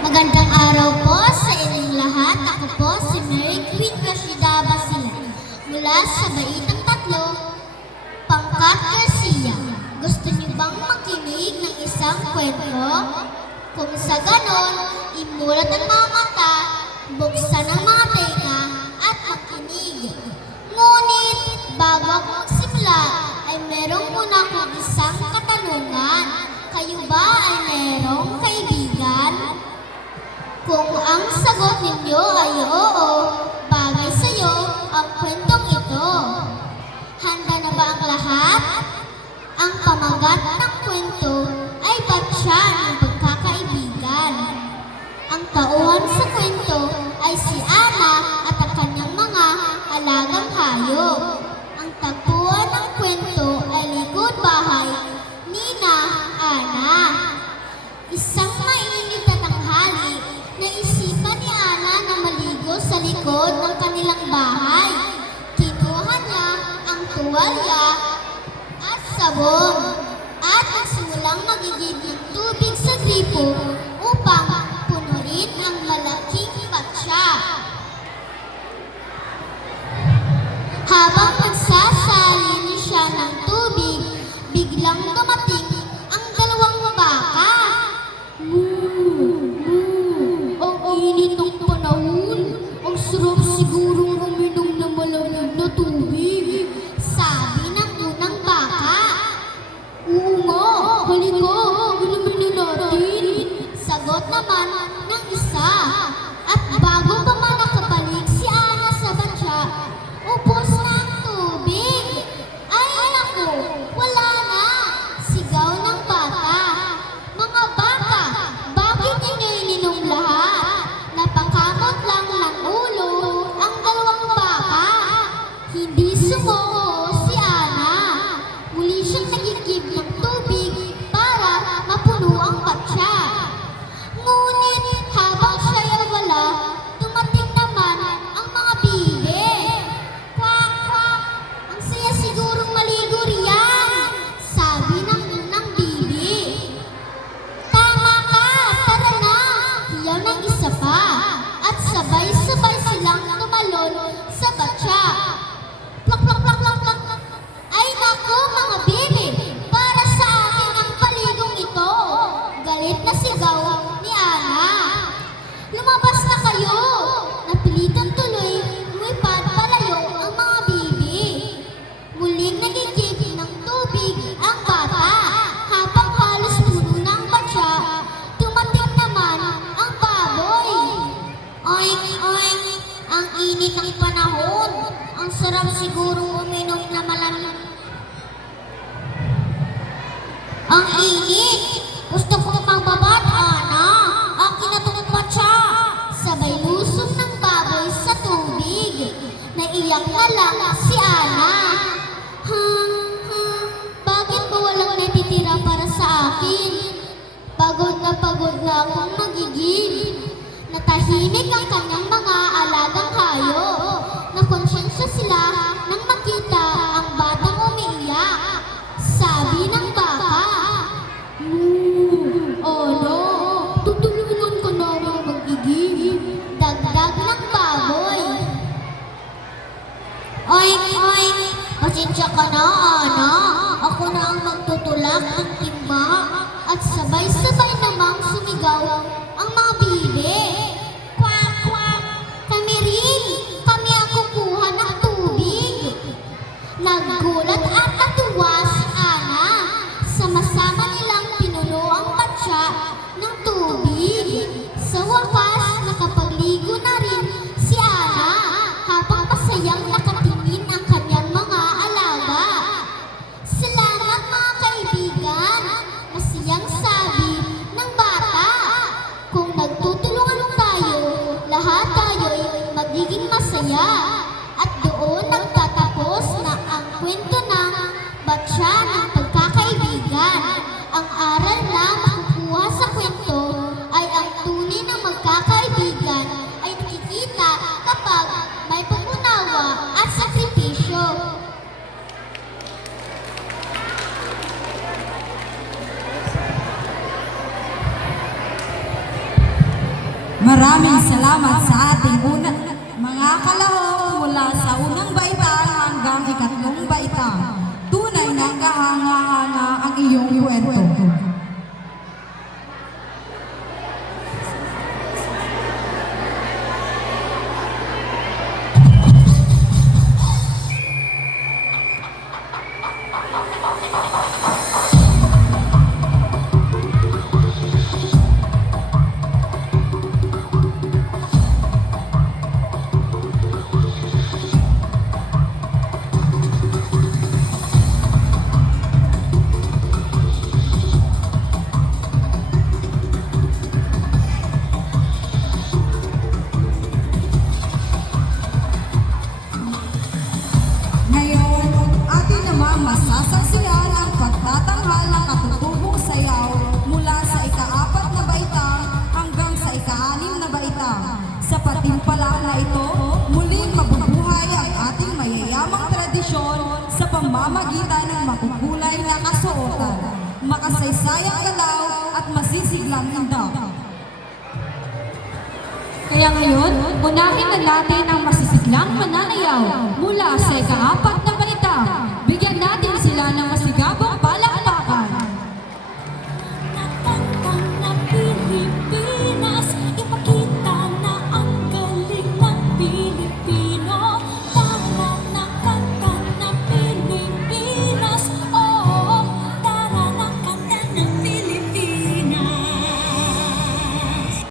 Magandang araw po sa inyong lahat. Ako po si Mary Queen Rashida Basilan mula sa Baitang Tatlo, Pangkat Garcia. Gusto niyo bang makinig ng isang kwento? Kung sa ganon, imulat ang mga mata, buksan ang mga tenga at makinig. Ngunit, bago ako magsimula, ay merong muna akong isang katanungan. Kayo ba ay merong kaibigan? Kung ang sagot ninyo ay oo, bagay sa iyo ang kwentong ito. Handa na ba ang lahat? Ang pamagat ng kwento ay batya ng pagkakaibigan. Ang tauhan sa kwento ay si Ana at ang kanyang mga alagang hayop. Ang tagpuan ng kwento ay likod bahay ni Ana. Isang mainit na tanghali, naisipan ni Ana na maligo sa likod ng kanilang bahay. Kinuha niya ang tuwalya at sabon at nagsimulang magigib ng tubig sa gripo upang punuin ang malaking batya. Habang nagsasalin siya ng tubig, biglang dumating ang dalawang baka. Ang init ng panahon. Ang sarap sigurong uminom na malamig na tubig, sabi ng unang baka. Oo nga, halika, inumin na natin, sagot naman ng isa. At bago pa man nakabalik si Ana sa batya, ubos na ang tubig. Ay naku, wala na, sigaw ng bata. Mga baka, bakit inyo ininom lahat? Napakamot lang ng ulo ang dalawang baka. Hindi sumuko si Ana. Muli siyang nagigib ng tubig para mapuno ang batya. Ngunit habang siya'y wala, dumating naman ang mga bibi. Kwak, kwak, ang saya sigurong maligo riyan, sabi ng unang bibi. Tama ka, tara na, iyan ang isa pa. At sabay-sabay silang tumalon sa batya. Plak, plak, plak, plak, plak. Ay naku mga bibi, para sa akin ang paligong ito. Galit na sigaw ni Ana. Lumabas na kayo. Napilitan tuloy lumipad palayo ang mga bibi. Muling nagigib ng tubig ang bata. Habang halos puno na ang batya, dumating naman ang baboy. Oink, oink, ang init ng panahon. Ang sarap sigurong uminom na malamig. Ang init! Gusto kong magbabad, Ana. Akin na itong batya. Sabay lusong ng baboy sa tubig. Naiyak na lang si Ana. Bakit ba walang natitira para sa akin? Pagod na akong magigib. Natahimik ang kanyang mga alagang hayop. Nakonsyensya sila nang makita ang batang umiiyak. Sabi ng baka, Ana, tutulungan ka namin mag-igib. Dagdag ng baboy. Oink, oink, pasensya ka na, Ana. Ako na ang magtutulak ng timba. At sabay-sabay namang sumigaw ang mga bibi. Kwak, kwak, kami rin. Kami ang kukuha ng tubig. Naggulat at natuwa si Ana. Sama-sama nilang pinuno ang batya ng tubig. Sa wakas, nakapagligo na rin si Ana habang masayang nakatingin ang kanyang mga alaga. Salamat mga kaibigan, masiyang sabi ng bata. Kung nagtutulungan Maraming salamat sa ating mga kalahok mula sa unang baitang hanggang ikatlong baitang. Tunay na kahanga-hanga ang iyong kwento. Ngayon, atin namang masasaksihan ang pagtatanghal ng katutubong sayaw mula sa ika-4 na baitang hanggang sa ika-6 na baitang. Sa patimpala na ito, muling mabubuhay ang ating mayayamang tradisyon sa pamamagitan ng makukulay na kasuotan, makasaysayang galaw at masisiglang indak. Kaya ngayon, unahin na natin ang masisiglang mananayaw mula sa ika-4 na balita. Bigyan natin si